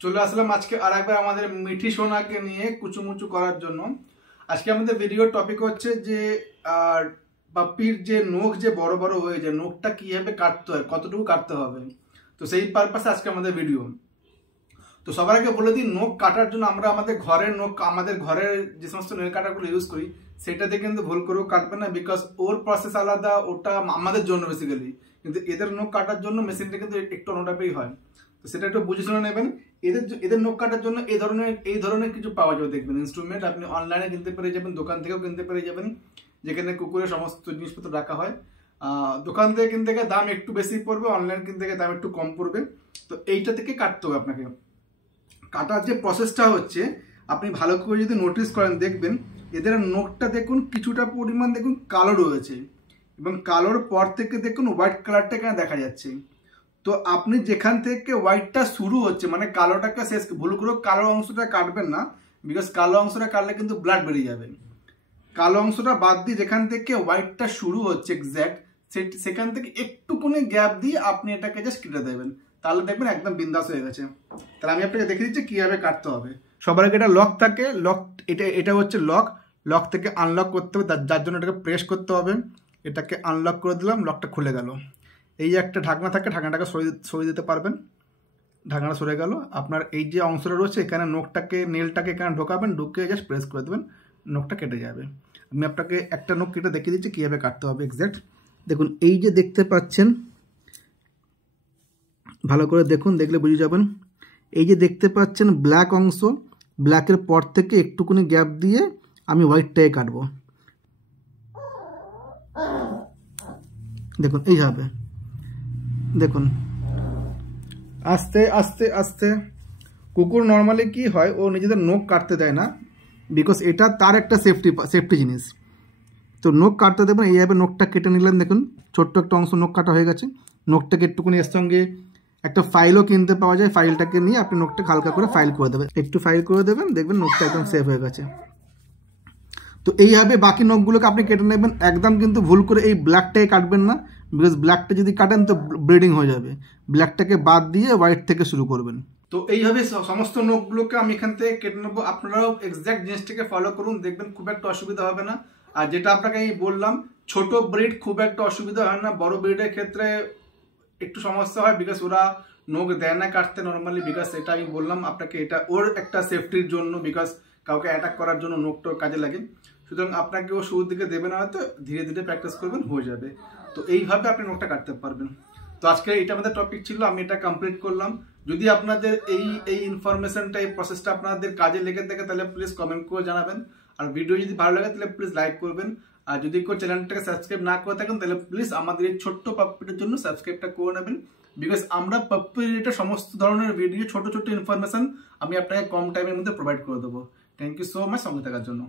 চলে আসলাম আজকে আরেকবার আমাদের মিঠি সোনাকে নিয়ে কুচুমুচু করার জন্য। আজকে আমাদের ভিডিওর টপিক হচ্ছে যে পাপ্পির যে নখ যে বড় বড় হয়ে যায়, নখটা কিভাবে কাটতে হয়, কতটুকু কাটতে হবে। তো সেই পারপাসে আজকে আমাদের ভিডিও। তো সবার আগে বলে দিই, নখ কাটার জন্য আমরা আমাদের ঘরের নখ, আমাদের ঘরের যে সমস্ত নেল কাটারগুলো ইউজ করি সেটাতে কিন্তু ভুল করেও কাটবে না, বিকজ ওর প্রসেস আলাদা, ওটা আমাদের জন্য বেসিক্যালি। কিন্তু এদের নখ কাটার জন্য মেশিনটা কিন্তু একটু অন্য টাইপেই হয়। তো সেটা একটু বুঝে শুনে নেবেন। এদের নখ কাটার জন্য এই ধরনের কিছু পাওয়া যাবে, দেখবেন ইনস্ট্রুমেন্ট আপনি অনলাইনে কিনতে পেরে যাবেন, দোকান থেকেও কিনতে পেরে যাবেন, যেখানে কুকুরের সমস্ত জিনিসপত্র রাখা হয়। দোকান থেকে কিনতে গেলে দাম একটু বেশি পড়বে, অনলাইন কিনতে গেলে দাম একটু কম পড়বে। তো এইটা থেকে কাটতে হবে আপনাকে। কাটার যে প্রসেসটা হচ্ছে, আপনি ভালো করে যদি নোটিস করেন দেখবেন এদের নখটা দেখুন কিছুটা পরিমাণ দেখুন কালো রয়েছে, এবং কালোর পর থেকে দেখুন হোয়াইট কালারটা এখানে দেখা যাচ্ছে। তো আপনি যেখান থেকে হোয়াইটটা শুরু হচ্ছে, মানে কালোটাকে শেষ, ভুল করে কালো অংশটা কাটবেন না, বিকজ কালো অংশটা কাটলে কিন্তু ব্লাড বেরিয়ে যাবে। কালো অংশটা বাদ দিয়ে যেখান থেকে হোয়াইটটা শুরু হচ্ছে এক্স্যাক্ট সেখান থেকে একটুকুনি গ্যাপ দিয়ে আপনি এটাকে জাস্ট কেটে দেবেন, তাহলে দেখবেন একদম বিন্দাস হয়ে গেছে। তাহলে আমি আপনাকে দেখে দিচ্ছি কিভাবে কাটতে হবে। সবার আগে এটা লক থাকে, এটা হচ্ছে লক থেকে আনলক করতে হবে, যার জন্য এটাকে প্রেস করতে হবে। এটাকে আনলক করে দিলাম, লকটা খুলে গেল। এই যে একটা ঢাকনা থাকে, ঢাকনাটাকে সরিয়ে দিতে পারবেন, ঢাকনাটা সরে গেল। আপনার এই যে অংশটা রয়েছে এখানে নেলটাকে এখানে ঢোকাবেন, ঢুকে জাস্ট প্রেস করে দেবেন, নখটা কেটে যাবে। আমি আপনাকে একটা নখ কেটে দেখিয়ে দিচ্ছি কীভাবে কাটতে হবে এক্স্যাক্ট। দেখুন এই যে দেখতে পাচ্ছেন, ভালো করে দেখুন, দেখলে বুঝে যাবেন। এই যে দেখতে পাচ্ছেন ব্ল্যাক অংশ, ব্ল্যাকের পর থেকে একটুকুনি গ্যাপ দিয়ে আমি হোয়াইটটাকে কাটবো। দেখুন এইভাবে, দেখুন আস্তে আস্তে আস্তে। কুকুর নর্মালি কি হয়, ও নিজেদের নখ কাটতে দেয় না, বিকজ এটা তার একটা সেফটি জিনিস। তো নখ কাটতে দেবেন, এইভাবে নখটা কেটে নিলেন। দেখুন ছোট্ট একটা অংশ নখ কাটা হয়ে গেছে। নখটাকে একটুকুনি এর সঙ্গে একটা ফাইলও কিনতে পাওয়া যায়, ফাইলটাকে নিয়ে আপনি নখটাকে হালকা করে ফাইল করে দেবেন, একটু ফাইল করে দেবেন, দেখবেন নখটা একদম সেফ হয়ে গেছে। তো এইভাবে বাকি নখগুলোকে আপনি কেটে নেবেন। একদম কিন্তু ভুল করে এই ব্ল্যাকটাকে কাটবেন না, বিকজ ব্ল্যাকটা যদি কাটেন তো ব্লিডিং হয়ে যাবে। ব্ল্যাকটাকে বাদ দিয়ে হোয়াইট থেকে শুরু করবেন। তো এইভাবে সমস্ত নখগুলোকে আমি এখান থেকে কেটে নেবো। আপনারাও এক্স্যাক্ট জিনিসটাকে ফলো করুন, দেখবেন খুব একটা অসুবিধা হবে না। আর যেটা আপনাকে আমি বললাম, ছোট ব্রিড খুব একটা অসুবিধা হয় না, বড় ব্রিডের ক্ষেত্রে একটু সমস্যা হয়, বিকজ ওরা নখ দেয় না কাটতে নর্মালি, বিকজ এটা আমি বললাম আপনাকে, এটা ওর একটা সেফটির জন্য, বিকজ কাউকে অ্যাটাক করার জন্য নখটা কাজে লাগে। সুতরাং আপনাকে ও শুরুর দিকে দেবে না, হয়তো ধীরে ধীরে প্র্যাকটিস করবেন, হয়ে যাবে। তো এইভাবে আপনি নখটা কাটতে পারবেন। তো আজকে এটা আমাদের টপিক ছিল, আমি এটা কমপ্লিট করলাম। যদি আপনাদের এই ইনফরমেশনটা, এই প্রসেসটা আপনাদের কাজে লেগে থাকে তাহলে প্লিজ কমেন্ট করে জানাবেন। আর ভিডিও যদি ভালো লাগে তাহলে প্লিজ লাইক করবেন। আর যদি কেউ চ্যানেলটাকে সাবস্ক্রাইব না করে থাকেন তাহলে প্লিজ আমাদের এই ছোট্ট পাপ্পিটার জন্য সাবস্ক্রাইবটা করে নেবেন, বিকজ আমরা পাপ্পি রিলেটেড সমস্ত ধরনের ভিডিও, ছোট ছোট ইনফরমেশন আমি আপনাকে কম টাইমের মধ্যে প্রোভাইড করে দেবো। থ্যাংক ইউ সো মাচ সঙ্গে থাকার জন্য।